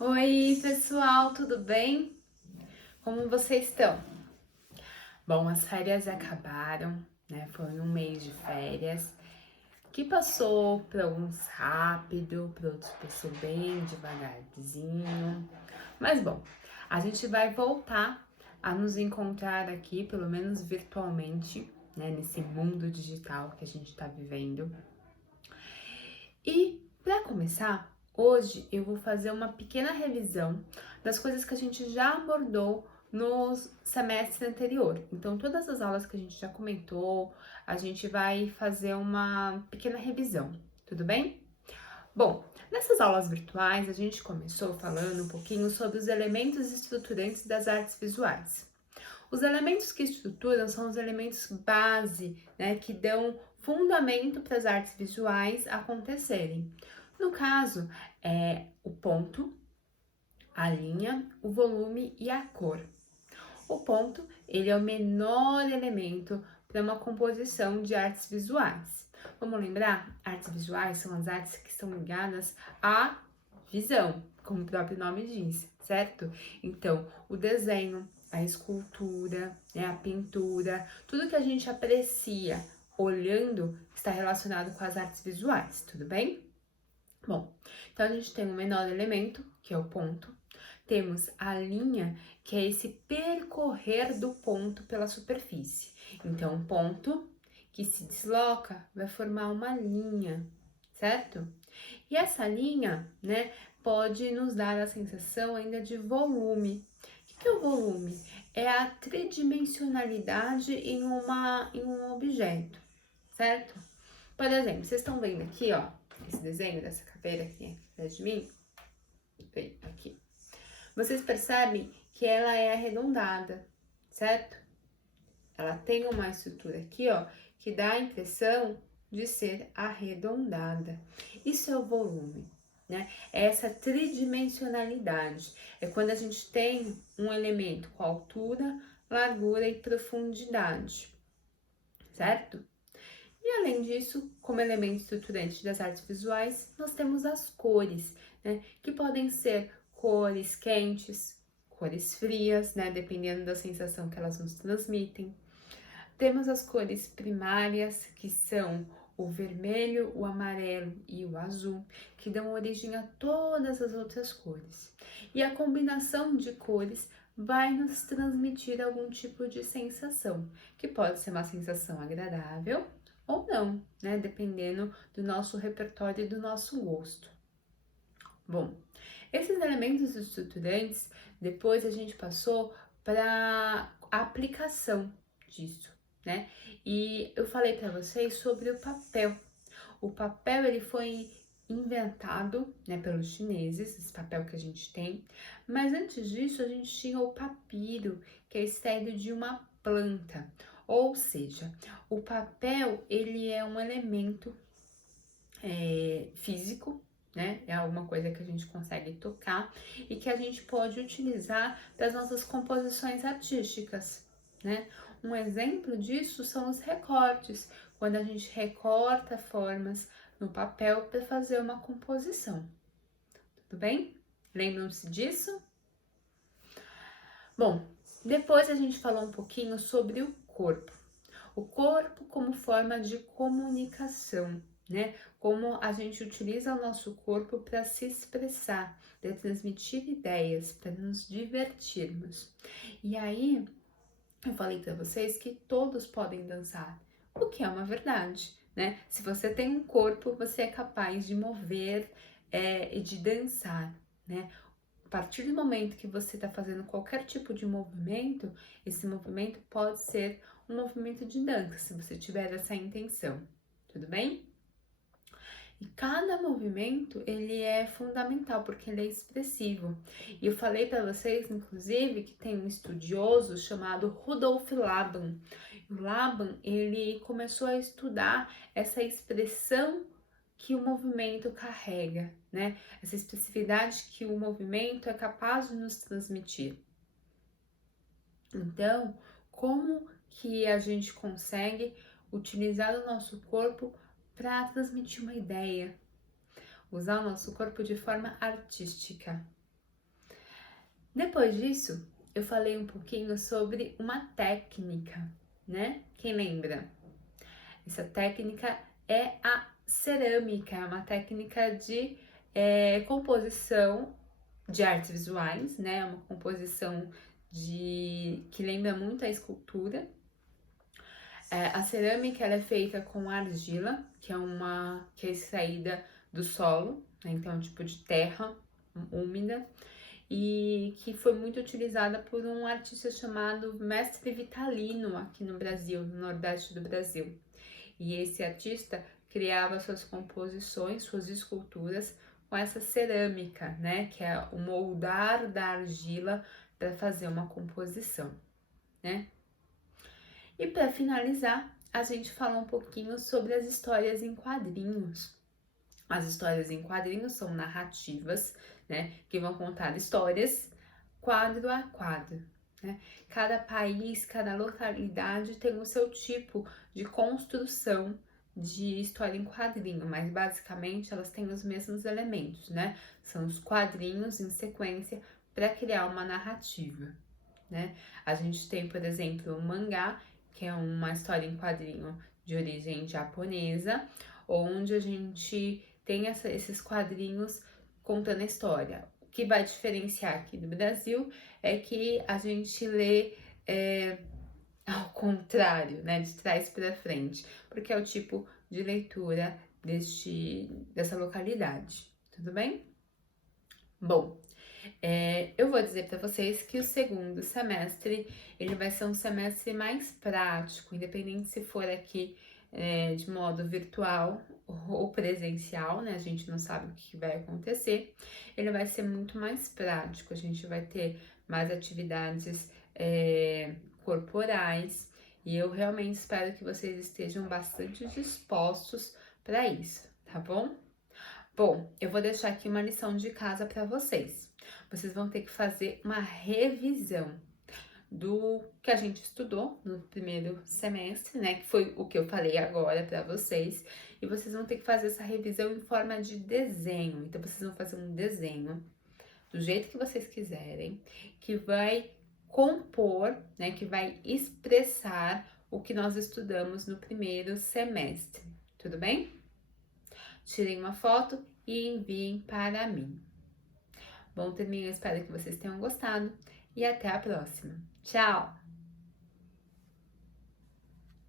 Oi, pessoal, tudo bem? Como vocês estão? Bom, as férias acabaram, né? Foi um mês de férias que passou para alguns rápido, para outros passou bem devagarzinho. Mas bom, a gente vai voltar a nos encontrar aqui, pelo menos virtualmente, né? Nesse mundo digital que a gente está vivendo. E para começar, hoje eu vou fazer uma pequena revisão das coisas que a gente já abordou no semestre anterior. Então, todas as aulas que a gente já comentou, a gente vai fazer uma pequena revisão, tudo bem? Bom, nessas aulas virtuais a gente começou falando um pouquinho sobre os elementos estruturantes das artes visuais. Os elementos que estruturam são os elementos base, né, que dão fundamento para as artes visuais acontecerem. No caso, é o ponto, a linha, o volume e a cor. O ponto, ele é o menor elemento para uma composição de artes visuais. Vamos lembrar? Artes visuais são as artes que estão ligadas à visão, como o próprio nome diz, certo? Então, o desenho, a escultura, né, a pintura, tudo que a gente aprecia olhando está relacionado com as artes visuais, tudo bem? Bom, então a gente tem o menor elemento, que é o ponto, temos a linha, que é esse percorrer do ponto pela superfície. Então, um ponto que se desloca vai formar uma linha, certo? E essa linha, né, pode nos dar a sensação ainda de volume. O que é o volume? É a tridimensionalidade em um objeto, certo? Por exemplo, vocês estão vendo aqui, ó, esse desenho dessa caveira aqui atrás de mim? Bem, aqui. Vocês percebem que ela é arredondada, certo? Ela tem uma estrutura aqui, ó, que dá a impressão de ser arredondada. Isso é o volume, né? É essa tridimensionalidade. É quando a gente tem um elemento com altura, largura e profundidade, certo? E além disso, como elemento estruturante das artes visuais, nós temos as cores, né? Que podem ser cores quentes, cores frias, né? Dependendo da sensação que elas nos transmitem. Temos as cores primárias, que são o vermelho, o amarelo e o azul, que dão origem a todas as outras cores. E a combinação de cores vai nos transmitir algum tipo de sensação, que pode ser uma sensação agradável ou não, né? Dependendo do nosso repertório e do nosso gosto. Bom, esses elementos estruturantes, depois a gente passou para a aplicação disso, né? E eu falei para vocês sobre o papel. O papel ele foi inventado, né, pelos chineses, esse papel que a gente tem. Mas antes disso a gente tinha o papiro, que é extraído de uma planta. Ou seja, o papel ele é um elemento físico, né? É alguma coisa que a gente consegue tocar e que a gente pode utilizar para as nossas composições artísticas, né? Um exemplo disso são os recortes, quando a gente recorta formas no papel para fazer uma composição. Tudo bem? Lembram-se disso? Bom, depois a gente falou um pouquinho sobre o corpo. O corpo como forma de comunicação, né? Como a gente utiliza o nosso corpo para se expressar, para transmitir ideias, para nos divertirmos. E aí, eu falei para vocês que todos podem dançar, o que é uma verdade, né? Se você tem um corpo, você é capaz de mover e de dançar, né? A partir do momento que você está fazendo qualquer tipo de movimento, esse movimento pode ser um movimento de dança, se você tiver essa intenção, tudo bem? E cada movimento, ele é fundamental, porque ele é expressivo. E eu falei para vocês, inclusive, que tem um estudioso chamado Rudolf Laban. O Laban, ele começou a estudar essa expressão que o movimento carrega, né? Essa expressividade que o movimento é capaz de nos transmitir. Então, como que a gente consegue utilizar o nosso corpo para transmitir uma ideia, usar o nosso corpo de forma artística? Depois disso, eu falei um pouquinho sobre uma técnica, né? Quem lembra? Essa técnica é a cerâmica, é uma técnica de composição de artes visuais, né? Uma composição que lembra muito a escultura. A cerâmica ela é feita com argila, que é extraída do solo, né? Então é um tipo de terra úmida e que foi muito utilizada por um artista chamado Mestre Vitalino aqui no Brasil, no Nordeste do Brasil. E esse artista criava suas composições, suas esculturas com essa cerâmica, né, que é o moldar da argila para fazer uma composição, né? E para finalizar, a gente fala um pouquinho sobre as histórias em quadrinhos. As histórias em quadrinhos são narrativas, né, que vão contar histórias quadro a quadro, né? Cada país, cada localidade tem o seu tipo de construção de história em quadrinho, mas basicamente elas têm os mesmos elementos, né? São os quadrinhos em sequência para criar uma narrativa, né? A gente tem, por exemplo, o mangá, que é uma história em quadrinho de origem japonesa, onde a gente tem esses quadrinhos contando a história. O que vai diferenciar aqui do Brasil é que a gente lê ao contrário, né, de trás para frente, porque é o tipo de leitura dessa localidade, tudo bem? Bom, eu vou dizer para vocês que o segundo semestre ele vai ser um semestre mais prático, independente se for aqui de modo virtual ou presencial, né? A gente não sabe o que vai acontecer. Ele vai ser muito mais prático, a gente vai ter mais atividades corporais e eu realmente espero que vocês estejam bastante dispostos para isso, tá bom? Bom, eu vou deixar aqui uma lição de casa para vocês. Vocês vão ter que fazer uma revisão do que a gente estudou no primeiro semestre, né? Que foi o que eu falei agora para vocês. E vocês vão ter que fazer essa revisão em forma de desenho. Então, vocês vão fazer um desenho do jeito que vocês quiserem, que vai compor, né? Que vai expressar o que nós estudamos no primeiro semestre. Tudo bem? Tirem uma foto e enviem para mim. Bom, turminha, eu espero que vocês tenham gostado e até a próxima. Tchau!